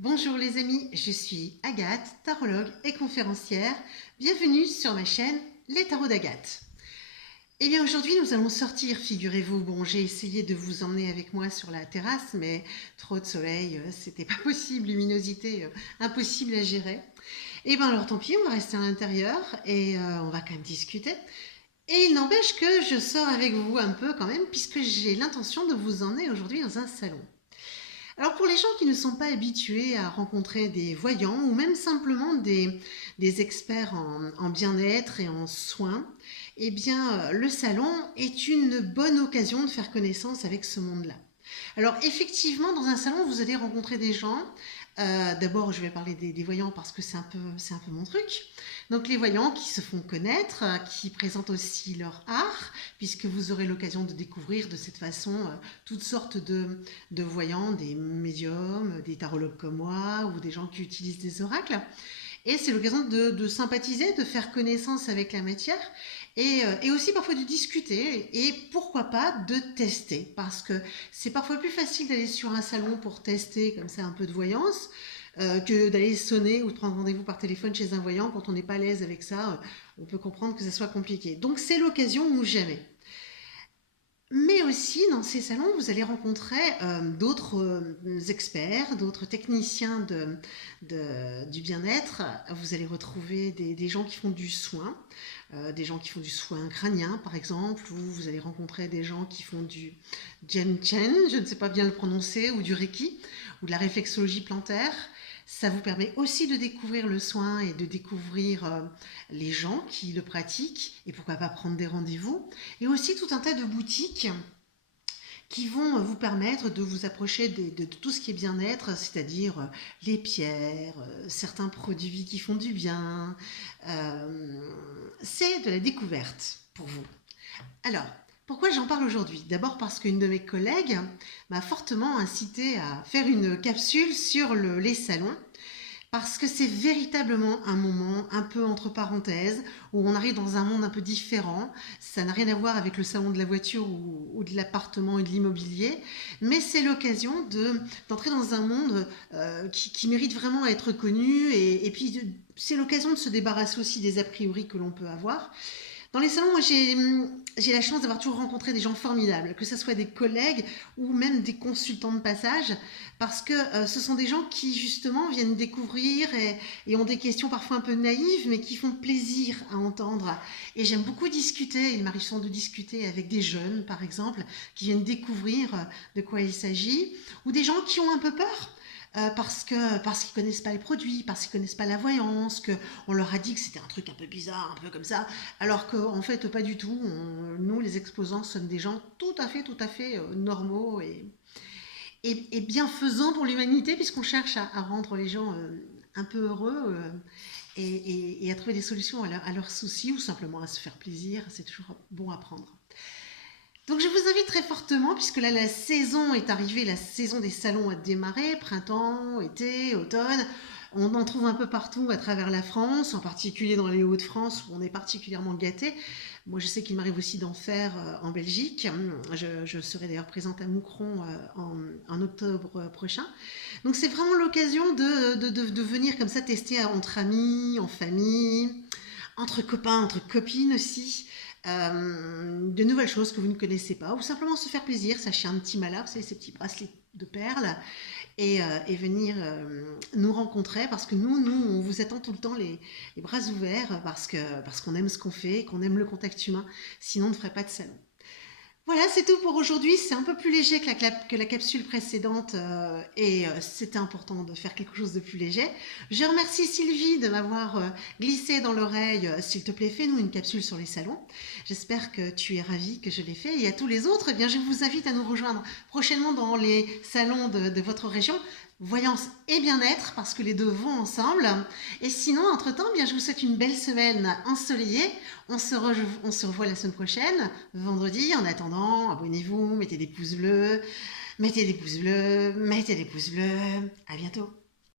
Bonjour les amis, je suis Agathe, tarologue et conférencière. Bienvenue sur ma chaîne Les Tarots d'Agathe. Eh bien aujourd'hui nous allons sortir, figurez-vous. Bon, j'ai essayé de vous emmener avec moi sur la terrasse, mais trop de soleil, c'était pas possible, luminosité impossible à gérer. Eh bien alors tant pis, on va rester à l'intérieur et on va quand même discuter. Et il n'empêche que je sors avec vous un peu quand même, puisque j'ai l'intention de vous emmener aujourd'hui dans un salon. Alors pour les gens qui ne sont pas habitués à rencontrer des voyants ou même simplement des experts en bien-être et en soins, eh bien le salon est une bonne occasion de faire connaissance avec ce monde-là. Alors effectivement, dans un salon, vous allez rencontrer des gens. D'abord, je vais parler des voyants parce que c'est un peu mon truc. Donc les voyants qui se font connaître, qui présentent aussi leur art, puisque vous aurez l'occasion de découvrir de cette façon toutes sortes de voyants, des médiums, des tarologues comme moi, ou des gens qui utilisent des oracles. Et c'est l'occasion de sympathiser, de faire connaissance avec la matière et aussi parfois de discuter et pourquoi pas de tester. Parce que c'est parfois plus facile d'aller sur un salon pour tester comme ça un peu de voyance que d'aller sonner ou de prendre rendez-vous par téléphone chez un voyant. Quand on n'est pas à l'aise avec ça, on peut comprendre que ça soit compliqué. Donc c'est l'occasion ou jamais. Mais aussi, dans ces salons, vous allez rencontrer d'autres experts, d'autres techniciens du bien-être. Vous allez retrouver des gens qui font du soin, des gens qui font du soin crânien, par exemple, ou vous allez rencontrer des gens qui font du Jen Chen, je ne sais pas bien le prononcer, ou du Reiki, ou de la réflexologie plantaire. Ça vous permet aussi de découvrir le soin et de découvrir les gens qui le pratiquent et pourquoi pas prendre des rendez-vous. Et aussi tout un tas de boutiques qui vont vous permettre de vous approcher de tout ce qui est bien-être, c'est-à-dire les pierres, certains produits qui font du bien. C'est de la découverte pour vous. Alors, pourquoi j'en parle aujourd'hui? D'abord parce qu'une de mes collègues m'a fortement incité à faire une capsule sur les salons, parce que c'est véritablement un moment un peu entre parenthèses, où on arrive dans un monde un peu différent. Ça n'a rien à voir avec le salon de la voiture ou de l'appartement et de l'immobilier, mais c'est l'occasion d'entrer dans un monde qui mérite vraiment à être connu, et puis c'est l'occasion de se débarrasser aussi des a priori que l'on peut avoir. Dans les salons, moi j'ai la chance d'avoir toujours rencontré des gens formidables, que ce soit des collègues ou même des consultants de passage, parce que ce sont des gens qui justement viennent découvrir et ont des questions parfois un peu naïves, mais qui font plaisir à entendre. Et j'aime beaucoup discuter, il m'arrive souvent de discuter avec des jeunes par exemple, qui viennent découvrir de quoi il s'agit, ou des gens qui ont un peu peur. Parce qu'ils ne connaissent pas les produits, parce qu'ils ne connaissent pas la voyance, qu'on leur a dit que c'était un truc un peu bizarre, un peu comme ça, alors qu'en fait pas du tout. Nous, les exposants, sommes des gens tout à fait normaux et bienfaisants pour l'humanité, puisqu'on cherche à rendre les gens un peu heureux et à trouver des solutions à leurs soucis ou simplement à se faire plaisir. C'est toujours bon à prendre. Donc je vous invite très fortement, puisque là la saison est arrivée, la saison des salons a démarré, printemps, été, automne. On en trouve un peu partout à travers la France, en particulier dans les Hauts-de-France où on est particulièrement gâté. Moi je sais qu'il m'arrive aussi d'en faire en Belgique. Je serai d'ailleurs présente à Moucron en octobre prochain. Donc c'est vraiment l'occasion de venir comme ça tester entre amis, en famille, entre copains, entre copines aussi. De nouvelles choses que vous ne connaissez pas, ou simplement se faire plaisir, s'acheter un petit malin, vous savez, ces petits bracelets de perles, et venir nous rencontrer, parce que nous, on vous attend tout le temps les bras ouverts, parce qu'on aime ce qu'on fait, qu'on aime le contact humain, sinon on ne ferait pas de salon. Voilà, c'est tout pour aujourd'hui. C'est un peu plus léger que la capsule précédente et c'était important de faire quelque chose de plus léger. Je remercie Sylvie de m'avoir glissé dans l'oreille. S'il te plaît, fais-nous une capsule sur les salons. J'espère que tu es ravie que je l'ai fait. Et à tous les autres, eh bien, je vous invite à nous rejoindre prochainement dans les salons de votre région. Voyance et bien-être, parce que les deux vont ensemble. Et sinon, entre-temps, eh bien, je vous souhaite une belle semaine ensoleillée. On se revoit la semaine prochaine, vendredi. En attendant, abonnez-vous, mettez des pouces bleus, mettez des pouces bleus, mettez des pouces bleus. À bientôt.